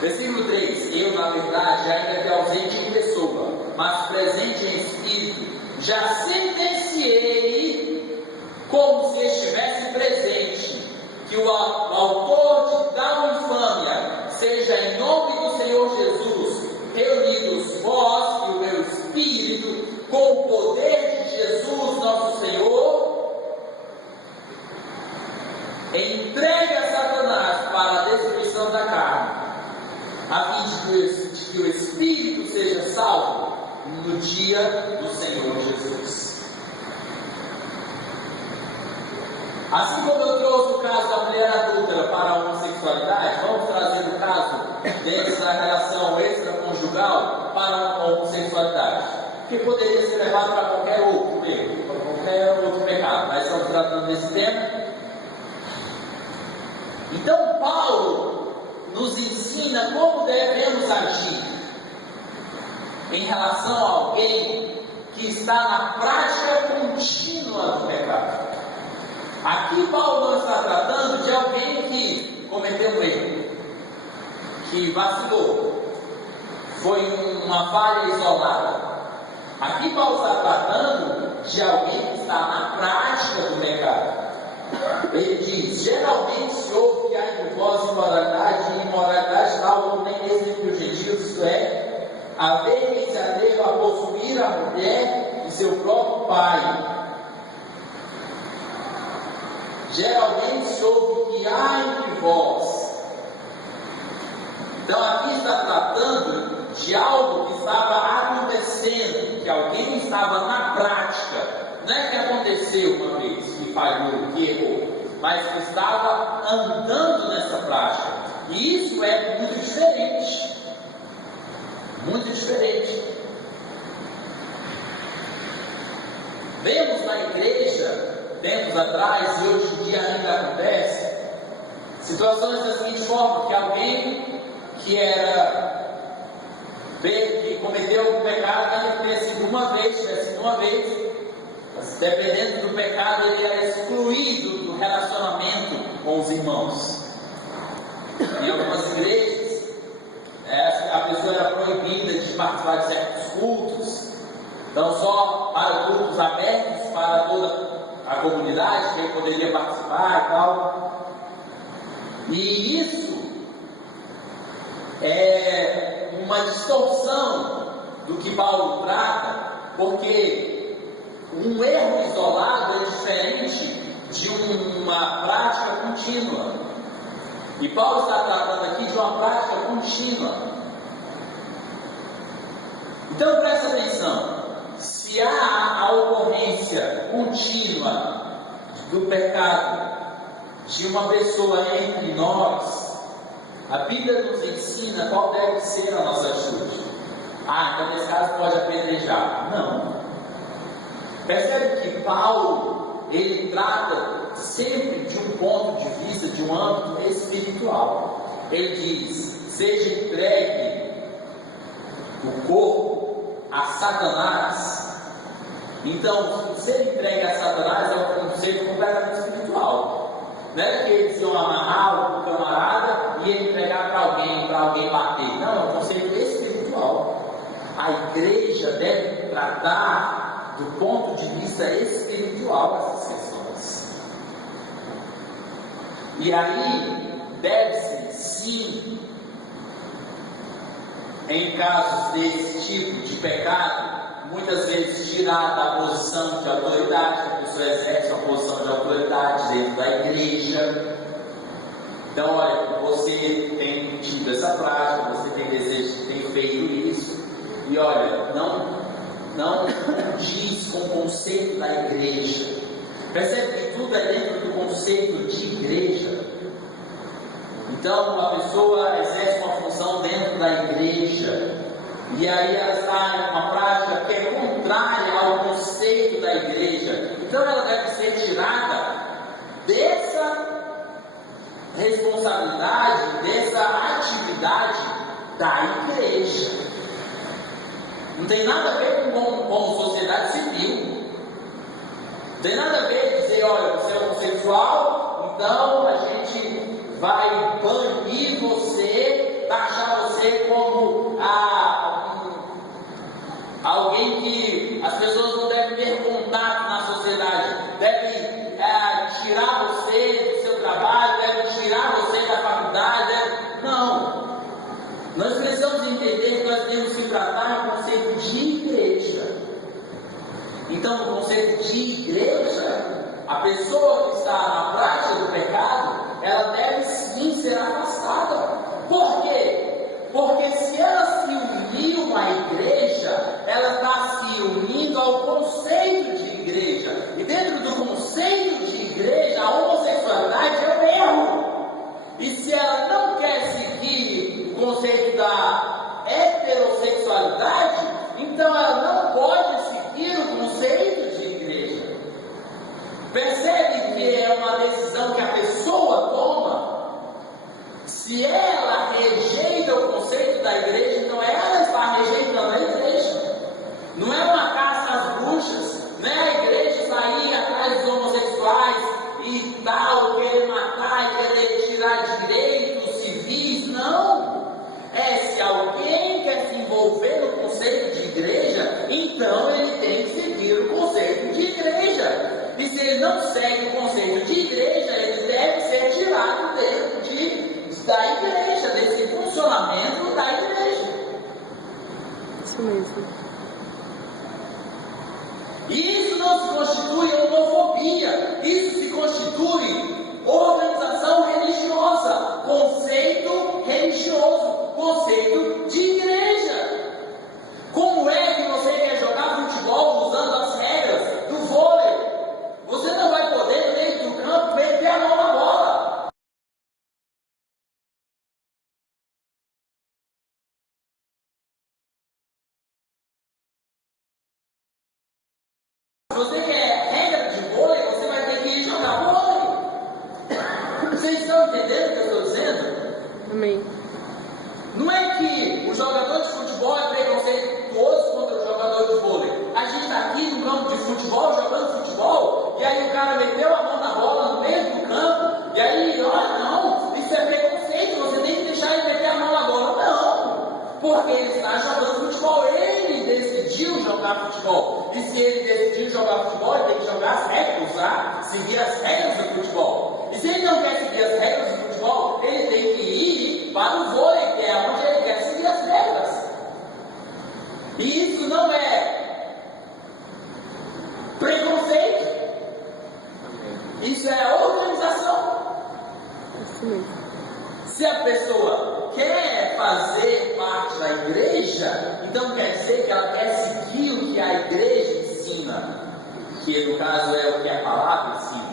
Versículo 3: eu, na verdade, ainda que ausente em pessoa, mas presente em espírito, já sentenciei, como se estivesse presente, que o autor de tal infâmia seja, em nome do Senhor Jesus, reunidos vós e o meu espírito, com o poder de Jesus nosso Senhor, entregue a Satanás para a destruição da carne, a fim de que o espírito seja salvo no dia do Senhor Jesus. Assim como eu trouxe o caso da mulher adúltera para a homossexualidade, vamos trazer o caso dentro da relação extraconjugal para a homossexualidade, que poderia ser levado para qualquer outro erro, para qualquer outro pecado, mas estamos tratando desse tema. Então Paulo nos ensina como devemos agir em relação a alguém que está na prática contínua do pecado. Aqui Paulo não está tratando de alguém que cometeu um erro, que vacilou, foi uma falha isolada. Aqui Paulo está tratando de alguém que está na prática do pecado. Ele diz: geralmente se ouve que há entre vós imoralidade, e imoralidade tal como nem mesmo entre os gentios, isto é, haver quem se atreva a possuir a mulher de seu próprio pai. Geralmente se ouve que há entre vós. Então aqui está tratando de algo que estava acontecendo, que alguém estava na prática. Não é que aconteceu uma vez, que falhou, que errou. mas que estava andando nessa prática. E isso é muito diferente. Muito diferente. Vemos na igreja, tempos atrás, e hoje em dia ainda acontece, situações da seguinte forma, que alguém que cometeu um pecado, ainda que tenha sido uma vez, mas dependendo do pecado, ele era excluído do relacionamento com os irmãos. Em algumas igrejas, a pessoa era proibida de participar de certos cultos, não só para cultos abertos para toda a comunidade, quem poderia participar e tal. E isso é uma distorção do que Paulo trata, porque um erro isolado é diferente de uma prática contínua. E Paulo está tratando aqui de uma prática contínua. Então presta atenção. Se há a ocorrência contínua do pecado de uma pessoa entre nós, a Bíblia nos ensina qual deve ser a nossa atitude. Então nesse caso pode apedrejar. Não. Percebe que Paulo, ele trata sempre de um ponto de vista, de um âmbito espiritual. Ele diz: seja entregue o corpo a Satanás. Então, ser entregue a Satanás é um conceito completamente espiritual. Não é que eles iam amarrar o camarada e ia entregar para alguém bater. Não, é um conceito espiritual. A igreja deve tratar do ponto de vista espiritual essas questões. E aí, deve-se, sim, em casos desse tipo de pecado, muitas vezes tirar da posição de autoridade, a pessoa exerce uma posição de autoridade dentro da igreja. Então, olha, você tem tido essa prática, você tem desejo, tem feito isso, e olha, não diz com o conceito da igreja. Percebe que tudo é dentro do conceito de igreja. Então, uma pessoa exerce uma função dentro da igreja, e aí ela está em uma prática que é contrária ao conceito da igreja. Então ela deve ser tirada dessa responsabilidade, dessa atividade da igreja. Não tem nada a ver com sociedade civil. Não tem nada a ver dizer, olha, você é homossexual, então a gente vai banir você, taxar você como alguém que as pessoas não devem ter contato na sociedade, devem tirar você do seu trabalho, devem tirar você da faculdade. Não. Nós precisamos entender que nós temos que tratar o conceito de igreja. Então, no conceito de igreja, a pessoa que está na prática do pecado, ela deve sim ser afastada. Por quê? Porque se ela se uniu à igreja, ela está se unindo ao conceito de igreja. E dentro do conceito de igreja, a homossexualidade é um erro. E se ela não quer seguir o conceito da heterossexualidade, então ela não pode seguir o conceito de igreja. Percebe que é uma decisão que a pessoa toma? Se ela rejeita o conceito da igreja, então ela está rejeitando a igreja. Não é uma caça às bruxas, não é a igreja sair atrás dos homossexuais e tal, querer matar, querer tirar direitos civis, não. É se alguém quer se envolver no conceito de igreja, então ele tem que seguir o conceito de igreja. E se ele não segue o conceito de igreja, ele deve ser tirado da igreja. Vocês estão entendendo o que eu estou dizendo? Amém. Não é que o jogador de futebol é preconceituoso contra o jogador de vôlei. A gente está aqui no campo de futebol, jogando futebol, e aí o cara meteu a mão na bola no meio do campo, e aí, olha, não, isso é preconceito, você tem que deixar ele meter a mão na bola. Não, porque ele está jogando futebol, ele decidiu jogar futebol. E se ele decidiu jogar futebol, ele tem que jogar as regras, tá? Seguir as regras do futebol. E se ele não quer seguir as regras do futebol, ele tem que ir para o vôlei, que é onde ele quer seguir as regras. E isso não é preconceito. Isso é organização. Isso mesmo. Se a pessoa quer fazer parte da igreja, então quer dizer que ela quer seguir o que a igreja ensina, que no caso é o que a palavra ensina.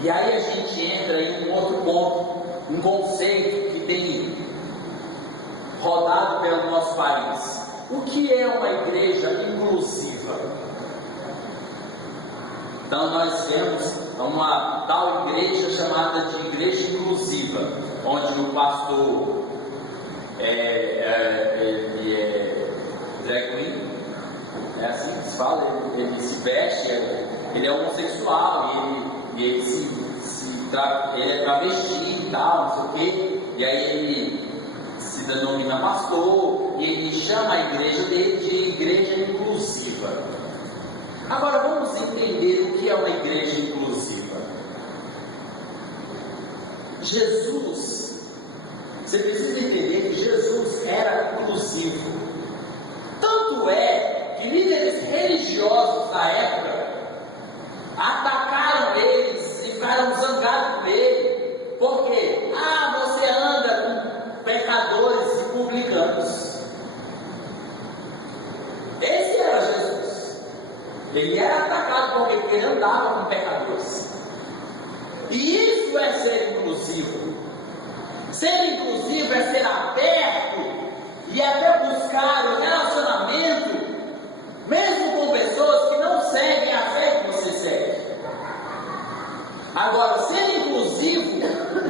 E aí a gente entra em um outro ponto, um conceito que tem rodado pelo nosso país. O que é uma igreja inclusiva? Então nós temos uma tal igreja chamada de igreja inclusiva, onde o pastor ele é drag queen, é assim que se fala, ele se veste, ele é homossexual, ele é travesti e tal, não sei o quê, e aí ele se denomina pastor, e ele chama a igreja dele de igreja inclusiva. Agora vamos entender o que é uma igreja inclusiva. Jesus, você precisa entender que Jesus era inclusivo. Tanto é que líderes religiosos da época atacaram eles e ficaram zangados com ele. Por quê? Você anda com pecadores e publicanos. Esse era Jesus. Ele era atacado porque ele andava com pecadores. E isso é ser inclusivo. Ser inclusivo é ser aberto e até buscar o relacionamento, mesmo com pessoas que não seguem a fé que você segue. Agora, ser inclusivo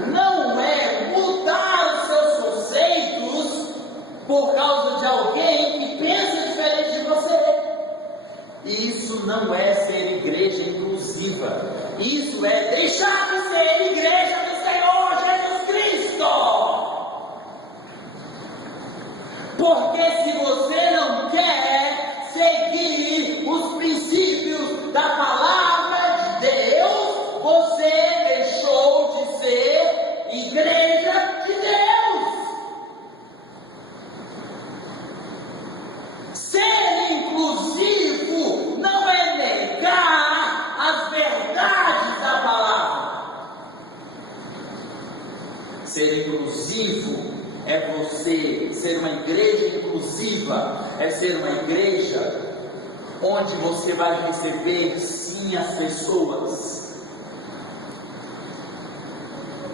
não é mudar os seus conceitos por causa de alguém que pensa diferente de você. Isso não é ser igreja inclusiva. Isso é deixar de ser igreja do Senhor Jesus Cristo. Porque se você não quer seguir os princípios da palavra de Deus, você deixou de ser igreja de Deus. Ser inclusivo não é negar as verdades da palavra. Ser inclusivo é você ser uma igreja inclusiva, é ser uma igreja onde você vai receber sim as pessoas.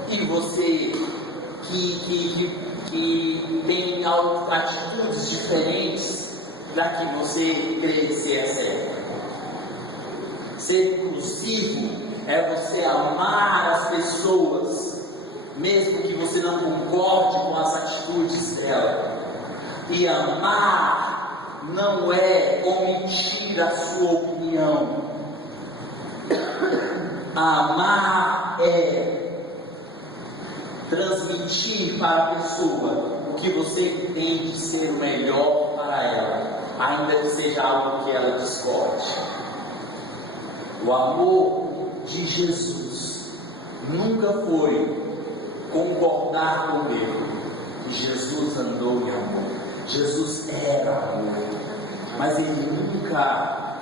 E você que tem atitudes diferentes da que você crê ser certo. Ser inclusivo é você amar as pessoas, mesmo que você não concorde com as atitudes dela. E amar não é omitir a sua opinião. Amar é transmitir para a pessoa o que você entende ser o melhor para ela, ainda que seja algo que ela discorde. O amor de Jesus nunca foi concordar com ele. Jesus andou em amor. Jesus era amor. Mas ele nunca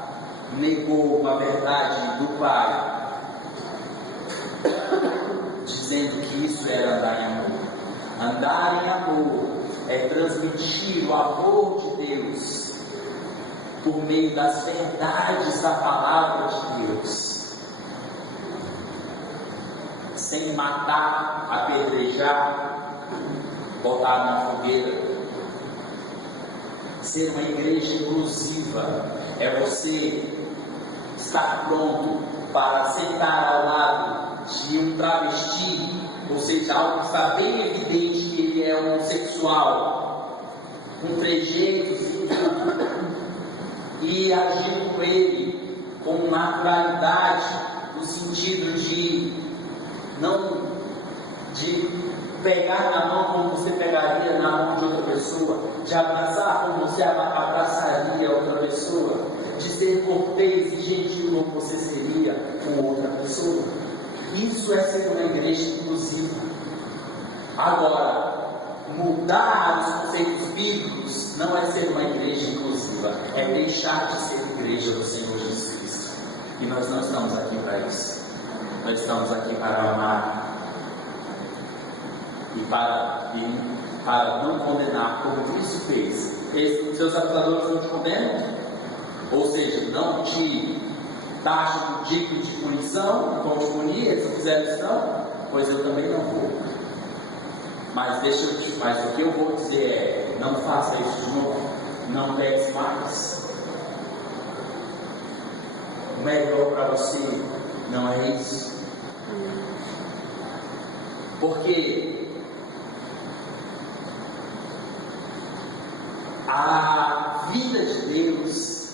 negou a verdade do Pai, dizendo que isso era andar em amor. Andar em amor é transmitir o amor de Deus por meio das verdades da palavra de Deus, sem matar, apedrejar, botar na fogueira. Ser uma igreja inclusiva é você estar pronto para sentar ao lado de um travesti, ou seja, algo que está bem evidente que ele é homossexual, com trejeitos e agir com ele com naturalidade, no sentido de não de pegar na mão como você pegaria na mão de outra pessoa, de abraçar como você abraçaria outra pessoa, de ser cortês e gentil como você seria com outra pessoa. Isso é ser uma igreja inclusiva. Agora, mudar os conceitos bíblicos não é ser uma igreja inclusiva, é deixar de ser igreja do Senhor Jesus Cristo. E nós não estamos aqui para isso. Nós estamos aqui para amar e para não condenar, como Cristo fez. Os seus acusadores não te condenam, ou seja, não te taxam do digno de punição, vão te punir, eles não fizeram isso não, pois eu também não vou. Mas o que eu vou dizer é, não faça isso de novo, não pegue mais. O melhor para você não é isso. Porque a vida de Deus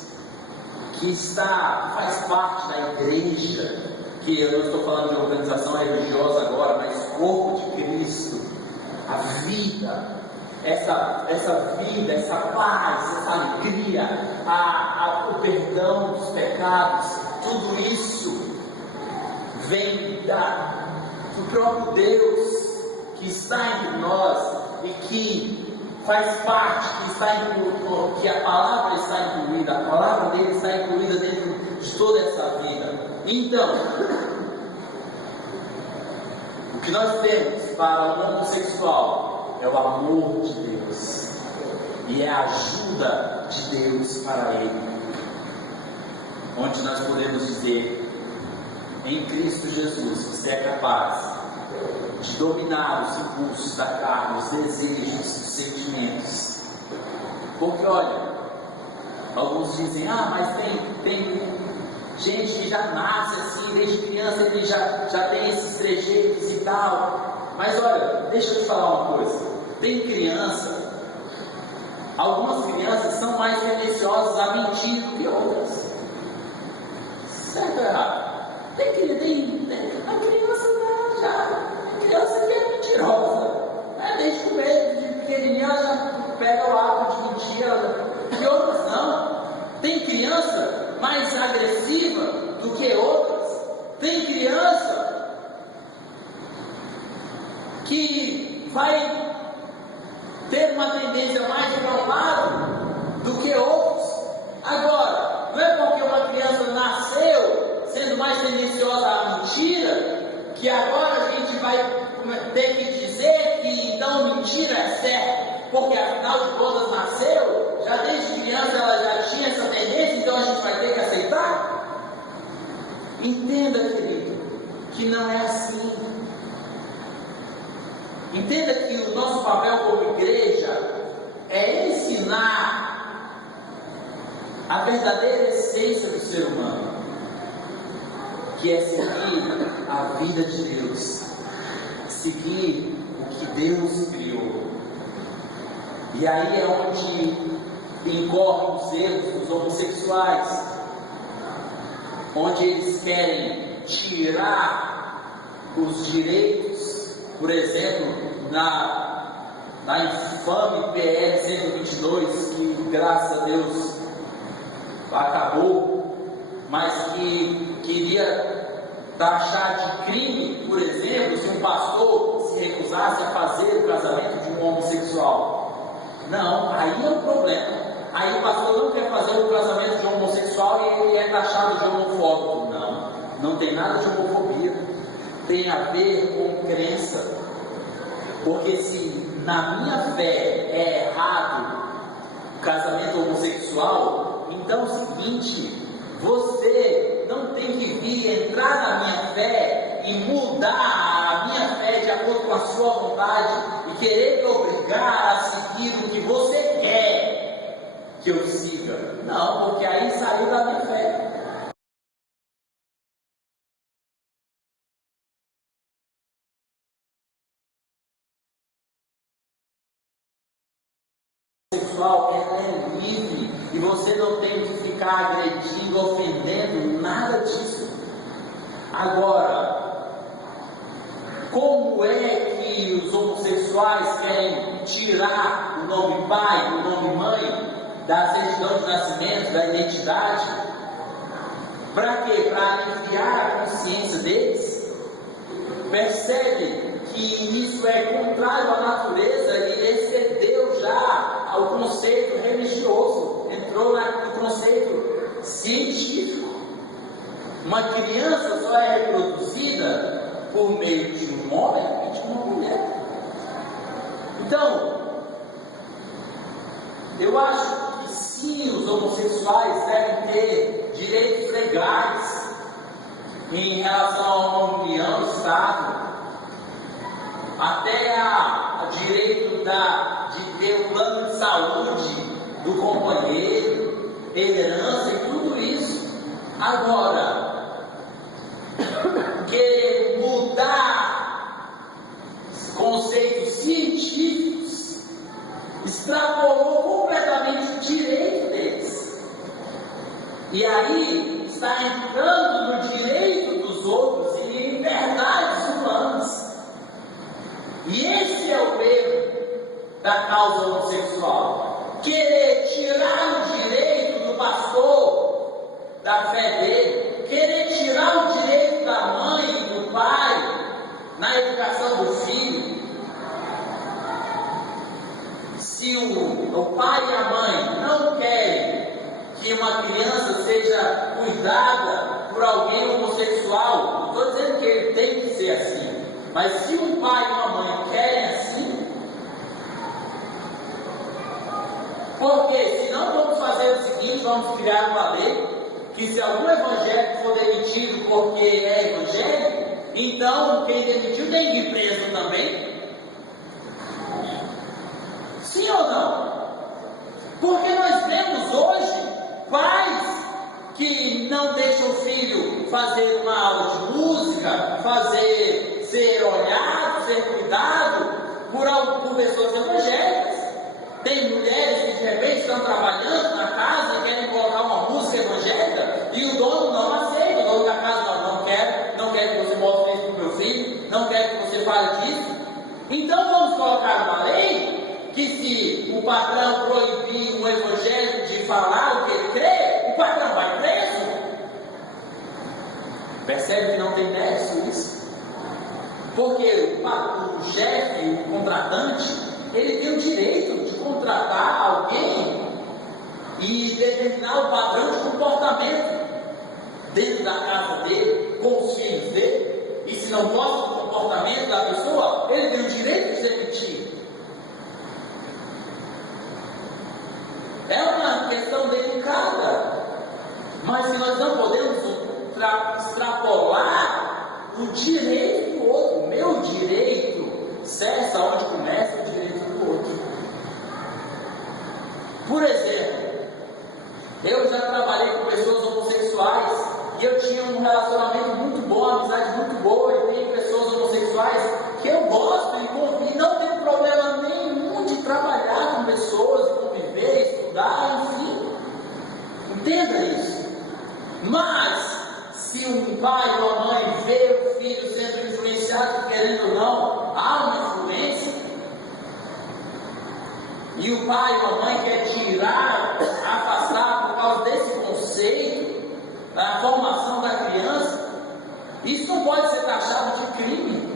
que faz parte da igreja, que eu não estou falando de organização religiosa agora, mas corpo de Cristo, a vida, essa vida, essa paz, essa alegria, o perdão dos pecados, tudo isso vem do próprio Deus que está entre nós e que faz parte, que a palavra está incluída, a palavra dele está incluída dentro de toda essa vida. Então, o que nós temos para o homossexual é o amor de Deus e é a ajuda de Deus para ele, onde nós podemos dizer, em Cristo Jesus, você é capaz de dominar os impulsos da carne, os desejos, os sentimentos. Porque olha, alguns dizem, mas tem gente que já nasce assim, desde criança ele já tem esses trejeitos e tal. Mas olha, deixa eu te falar uma coisa, tem criança, algumas crianças são mais tendenciosas a mentir do que outras. Certo ou errado? A criança que é mentirosa, desde o começo, de pequenininha, ela já pega o hábito de mentira, e outras não. Tem criança mais agressiva do que outras, tem criança que vai ter uma tendência mais para um lado do que outros. Agora, não é porque uma criança nasceu sendo mais tendenciosa à mentira, que agora a gente vai ter que dizer que então mentira é certo, porque afinal de contas nasceu, já desde criança ela já tinha essa tendência, então a gente vai ter que aceitar? Entenda, querido, que não é assim. Entenda que o nosso papel como igreja é ensinar a verdadeira essência do ser humano, que é seguir a vida de Deus, seguir o que Deus criou. E aí é onde incorrem os erros dos homossexuais, onde eles querem tirar os direitos, por exemplo, na infame PL 122, que graças a Deus acabou, mas que queria taxar de crime, por exemplo, se um pastor se recusasse a fazer o casamento de um homossexual. Não, aí é um problema. Aí o pastor não quer fazer o casamento de um homossexual e ele é taxado de homofóbico. Não, não tem nada de homofobia. Tem a ver com crença. Porque se na minha fé é errado o casamento homossexual, então é o seguinte, você não tem que vir entrar na minha fé e mudar a minha fé de acordo com a sua vontade e querer me obrigar a seguir o que você quer que eu siga. Não, porque aí saiu da minha fé. sexual é livre e você não tem que ficar agredindo, ofendendo, nada disso. Agora, como é que os homossexuais querem tirar o nome pai, o nome mãe, da certidão de nascimento, da identidade? Para quê? Para aliviar a consciência deles? Percebe que isso é contrário à natureza e excedeu já ao conceito religioso, entrou no conceito científico. Uma criança só é reproduzida por meio de um homem e de uma mulher. Então, eu acho que sim, os homossexuais devem ter direitos legais em relação a uma união estável, até a direito de ter o plano de saúde do companheiro, herança e tudo isso. Agora, querer mudar conceitos científicos extrapolou completamente o direito deles. E aí está entrando no direito dos outros e em liberdades humanas. E esse é o erro da causa homossexual. Querer tirar o direito do pastor da fé dele, querer tirar o direito da mãe e do pai na educação do filho. Se o pai e a mãe não querem que uma criança seja cuidada por alguém homossexual, não estou dizendo que ele tem que ser assim, mas se um pai e uma mãe querem assim, porque senão vamos fazer o seguinte, vamos criar uma lei que se algum evangélico for demitido porque é evangélico, então quem demitiu tem que ir preso também. Sim ou não? Porque nós vemos hoje pais que não deixam o filho fazer uma aula de música, ser olhado, ser cuidado por pessoas evangélicas. Tem mulheres que de repente estão trabalhando na casa e querem colocar uma música evangélica e o dono não aceita, o dono da casa não quer que você mostre isso para o meu filho, não quer que você fale disso. Então vamos colocar uma lei que se o patrão proibir um evangélico de falar o que ele crê, o patrão vai preso. Percebe que não tem nexo isso? Porque o chefe, o contratante, ele tem o direito de contratar alguém e determinar o padrão de comportamento dentro da casa dele, com os filhos dele. E se não gosta do comportamento da pessoa, ele tem o direito de demitir. É uma questão delicada, mas que nós não podemos extrapolar o direito do outro. O meu direito cessa onde começa o direito do outro. Por exemplo, eu já trabalhei com pessoas homossexuais e eu tinha um relacionamento muito bom, uma amizade muito boa, e tem pessoas homossexuais que eu gosto e não tenho problema nenhum de trabalhar com pessoas, conviver, estudar, enfim. Entenda isso. Mas se um pai ou uma mãe vê o filho sendo influenciado, querendo ou não, há uma influência, e o pai ou a mãe quer tirar, afastar por causa desse conceito, da formação da criança, isso não pode ser taxado de crime.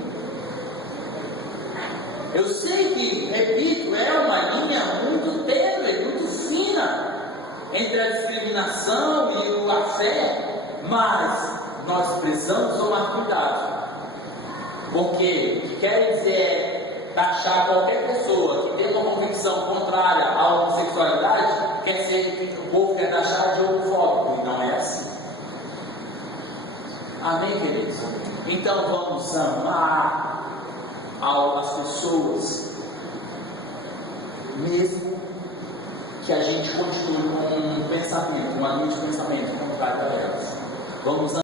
Eu sei que, repito, é uma linha muito tênue, muito fina entre a discriminação e o fé, mas nós precisamos tomar cuidado, porque o que quer dizer é taxar qualquer pessoa que tem uma convicção contrária à homossexualidade, quer dizer que o povo quer taxar de homofóbico, e não é assim. Amém, queridos? Então vamos amar as pessoas, mesmo que a gente continue com um pensamento, uma linha de pensamento contrária a elas. Vamos